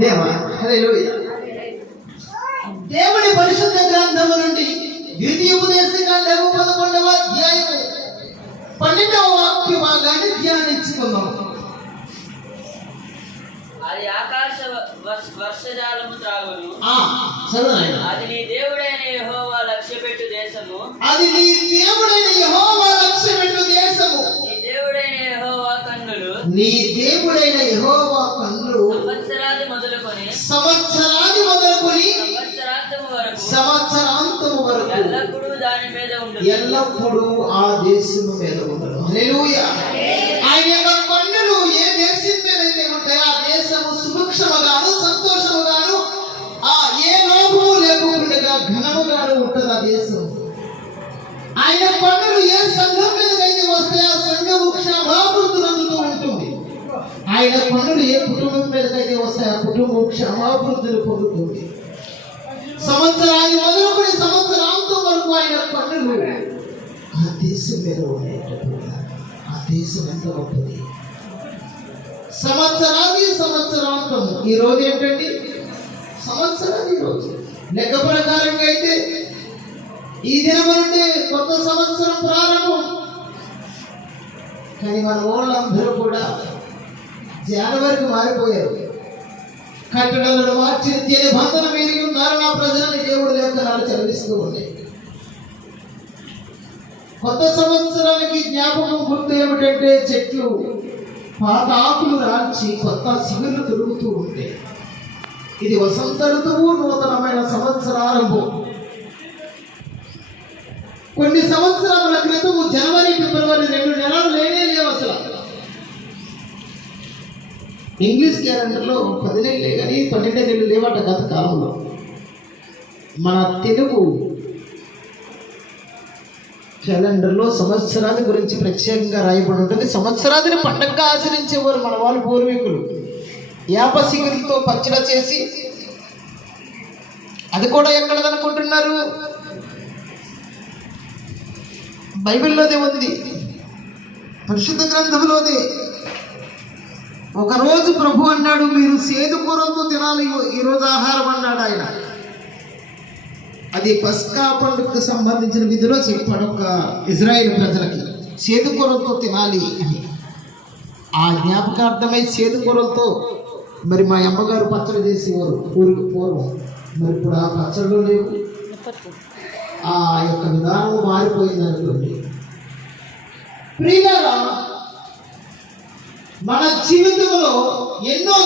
దేవా హల్లెలూయా. దేవుని పరిశుద్ధ గ్రంథము నుండి ద్వితీయోపదేశకాండము 11వ అధ్యాయము 12వ వాక్య భాగాన్ని ధ్యానించుకుందాం. అది ఆకాశ వర్షజాలము త్రాగును. అది నీ దేవుడైన యెహోవా లక్ష్యపెట్టు దేశము. అది నీ దేవుడైన యెహోవా లక్ష్యపెట్టు దేశము. నీ దేవుడైన యెహోవా కన్నులు. నీ దేవుడైన యెహోవా కన్నులు సంవత్సరాది మొదలుకొని సంవత్సరాంతము వరకు ఎల్లప్పుడూ దాని మీద ఉండదు. ఎల్లప్పుడూ ఆ దేశము మీద ఉండదు. హల్లెలూయా. ఆయన యొక్క కన్నులు ఏ దేశం మీద అయితే ఉంటాయో ఆ దేశము సుభిక్షముగాను సంతోషముగాను ఏ లోపము లేకుండా ఘనముగాను ఉంటుంది ఆ దేశం. ఆయన కన్నులు ఏ సంఘం మీదకైతే వస్తే ఆ సంఘము క్షమాభివృద్ధులందుతూ ఉంటుంది. ఆయన కన్నులు ఏ కుటుంబం మీదకైతే వస్తే ఆ కుటుంబం క్షమాభివృద్ధులు పొందుతుంది. సంవత్సరాన్ని మొదలుకొని సంవత్సరాంతం వరకు ఆయన కన్నులు ఆ దేశం మీద ఉండేటప్పుడు ఆ దేశం ఎంత గొప్పది. సంవత్సరాంతం ఈ రోజు ఏంటండి? సంవత్సరాది రోజు లెక్క ప్రకారంగా అయితే ఈ దినం నుండి కొత్త సంవత్సరం ప్రారంభం. కానీ మన వాళ్ళందరూ కూడా జనవరికి మారిపోయారు. కట్టడలను మార్చి నిబంధన మీరి ఉన్నారు. నా ప్రజలని దేవుడు లేఖనాలు చదివిస్తూ ఉన్నాయి. కొత్త సంవత్సరానికి జ్ఞాపకం గుర్తు ఏమిటంటే చెట్లు పాత ఆకులు రాల్చి కొత్త శిబిర్లు తిరుగుతూ ఉంటే ఇది వసంత ఋతువు, నూతనమైన సంవత్సరారంభం. కొన్ని సంవత్సరాల క్రితము జనవరి ఫిబ్రవరి 2 నెలలు లేనే లేవు అసలు. ఇంగ్లీష్ క్యాలెండర్లో 10 నెలలే కానీ 12 నెలలు లేవట గత కాలంలో. మన తెలుగు క్యాలెండర్లో సంవత్సరాది గురించి ప్రత్యేకంగా రాయబడి ఉంటుంది. సంవత్సరాదిని పండగగా ఆచరించేవారు మన వాళ్ళు పూర్వీకులు. యాప సిగురులతో పచ్చడి చేసి, అది కూడా ఎక్కడదనుకుంటున్నారు? బైబిల్లోదే ఉంది, పరిశుద్ధ గ్రంథంలోదే. ఒకరోజు ప్రభు అన్నాడు, మీరు సేదు కూరలతో తినాలి ఈరోజు ఆహారం అన్నాడు ఆయన. అది పస్కా పండుగకు సంబంధించిన విధిలో చెప్పాడు ఒక ఇజ్రాయేల్ ప్రజలకి, సేదు కూరలతో తినాలి అని. ఆ జ్ఞాపకార్థమై సేదు కూరలతో మరి మా అమ్మగారు పచ్చడి చేసేవారు ఊరికి పూర్వం. మరి ఇప్పుడు ఆ పచ్చళ్ళు లేవు, ఆ యొక్క విధానం మారిపోయింది అనుకోండి. ప్రియులారా, మన జీవితంలో ఎన్నో